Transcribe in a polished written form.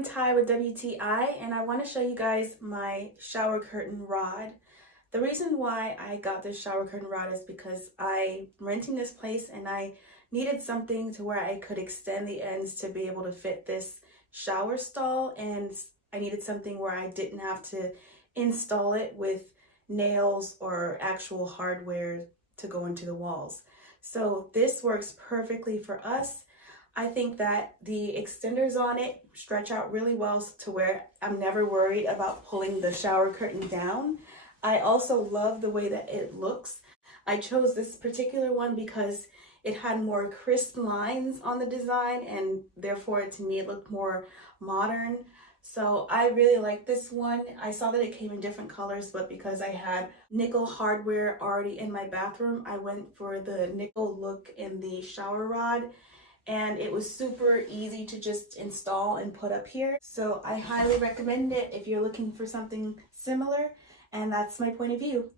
I'm Ty with WTI, and I want to show you guys my shower curtain rod. The reason why I got this shower curtain rod is because I'm renting this place and I needed something to where I could extend the ends to be able to fit this shower stall, and I needed something where I didn't have to install it with nails or actual hardware to go into the walls. So this works perfectly for us. I think that the extenders on it stretch out really well to where I'm never worried about pulling the shower curtain down. I also love the way that it looks. I chose this particular one because it had more crisp lines on the design, and therefore to me it looked more modern. So I really like this one. I saw that it came in different colors, but because I had nickel hardware already in my bathroom, I went for the nickel look in the shower rod. And it was super easy to just install and put up here. So I highly recommend it if you're looking for something similar, and that's my point of view.